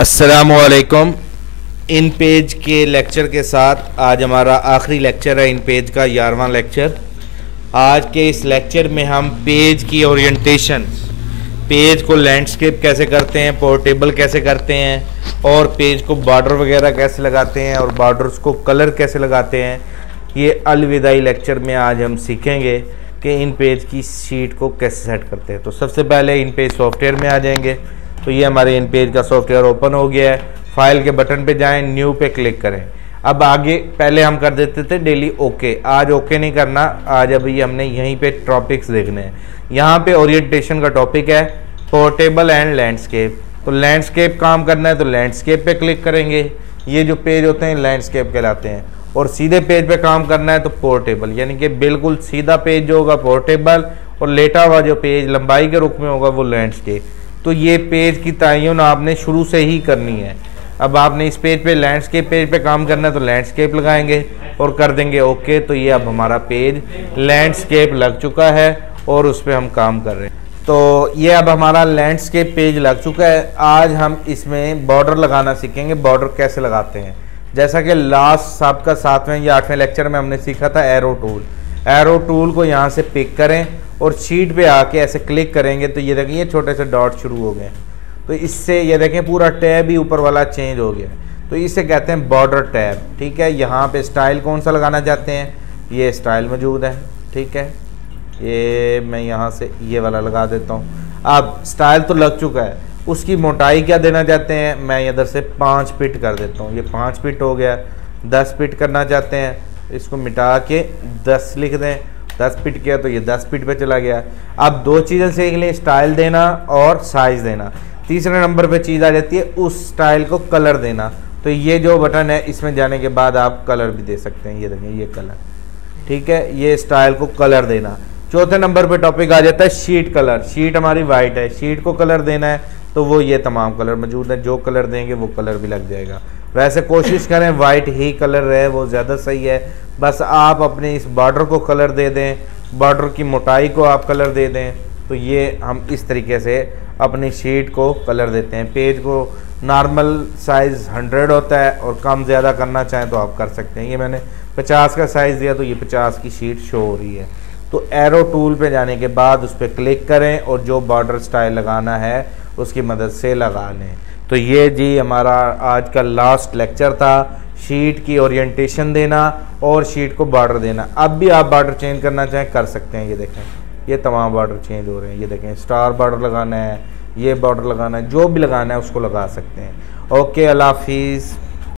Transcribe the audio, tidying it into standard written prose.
अस्सलामुअलैकुम। इन पेज के लेक्चर के साथ आज हमारा आखिरी लेक्चर है, इन पेज का 11वां लेक्चर। आज के इस लेक्चर में हम पेज की ओरिएंटेशन, पेज को लैंडस्केप कैसे करते हैं, पोर्टेबल कैसे करते हैं और पेज को बॉर्डर वगैरह कैसे लगाते हैं और बॉर्डर्स को कलर कैसे लगाते हैं, ये अलविदाई लेक्चर में आज हम सीखेंगे कि इन पेज की शीट को कैसे सेट करते हैं। तो सबसे पहले इन पेज सॉफ्टवेयर में आ जाएंगे। तो ये हमारे इन पेज का सॉफ्टवेयर ओपन हो गया है। फाइल के बटन पे जाएं, न्यू पे क्लिक करें। अब आगे पहले हम कर देते थे डेली ओके, आज ओके नहीं करना। आज अभी हमने यहीं पे टॉपिक्स देखने हैं। यहाँ पे ओरिएंटेशन का टॉपिक है पोर्टेबल एंड लैंडस्केप। तो लैंडस्केप काम करना है तो लैंडस्केप पे क्लिक करेंगे। ये जो पेज होते हैं लैंडस्केप कहलाते हैं। और सीधे पेज पे काम करना है तो पोर्टेबल, यानी कि बिल्कुल सीधा पेज जो होगा पोर्टेबल और लेटा हुआ जो पेज लंबाई के रुख में होगा वो लैंडस्केप। तो ये पेज की तयन आपने शुरू से ही करनी है। अब आपने इस पेज पे लैंडस्केप पेज पे काम करना है तो लैंडस्केप लगाएंगे और कर देंगे ओके। तो ये अब हमारा पेज लैंडस्केप लग चुका है और उस पर हम काम कर रहे हैं। तो ये अब हमारा लैंडस्केप पेज लग चुका है। आज हम इसमें बॉर्डर लगाना सीखेंगे, बॉर्डर कैसे लगाते हैं। जैसा कि लास्ट आपका 7वें या 8वें लेक्चर में हमने सीखा था एरो टूल। एरो टूल को यहाँ से पिक करें और शीट पे आके ऐसे क्लिक करेंगे तो ये देखें ये छोटे से डॉट शुरू हो गए। तो इससे ये देखें पूरा टैब ही ऊपर वाला चेंज हो गया। तो इसे कहते हैं बॉर्डर टैब। ठीक है, यहाँ पे स्टाइल कौन सा लगाना चाहते हैं, ये स्टाइल मौजूद है। ठीक है, ये मैं यहाँ से ये वाला लगा देता हूँ। अब स्टाइल तो लग चुका है, उसकी मोटाई क्या देना चाहते हैं, मैं इधर से 5 फीट कर देता हूँ। ये 5 फीट हो गया। 10 फीट करना चाहते हैं, इसको मिटा के 10 लिख दें। 10 फीट किया तो ये 10 फीट पे चला गया। अब 2 चीज़ें सीख लें, स्टाइल देना और साइज़ देना। तीसरे नंबर पे चीज़ आ जाती है उस स्टाइल को कलर देना। तो ये जो बटन है इसमें जाने के बाद आप कलर भी दे सकते हैं। ये देखें ये कलर, ठीक है, ये स्टाइल को कलर देना। चौथे नंबर पे टॉपिक आ जाता है शीट कलर। शीट हमारी वाइट है, शीट को कलर देना है तो वो ये तमाम कलर मौजूद है। जो कलर देंगे वो कलर भी लग जाएगा। वैसे कोशिश करें वाइट ही कलर रहे, वो ज़्यादा सही है। बस आप अपने इस बॉर्डर को कलर दे दें, बॉर्डर की मोटाई को आप कलर दे दें। तो ये हम इस तरीके से अपनी शीट को कलर देते हैं। पेज को नॉर्मल साइज़ 100 होता है और कम ज़्यादा करना चाहें तो आप कर सकते हैं। ये मैंने 50 का साइज़ दिया तो ये 50 की शीट शो हो रही है। तो एरो टूल पे जाने के बाद उस पर क्लिक करें और जो बॉर्डर स्टाइल लगाना है उसकी मदद से लगा लें। तो ये जी हमारा आज का लास्ट लेक्चर था, शीट की ओरिएंटेशन देना और शीट को बॉर्डर देना। अब भी आप बॉर्डर चेंज करना चाहें कर सकते हैं। ये देखें ये तमाम बॉर्डर चेंज हो रहे हैं। ये देखें स्टार बॉर्डर लगाना है, ये बॉर्डर लगाना है, जो भी लगाना है उसको लगा सकते हैं। ओके, अल्लाह हाफिज़।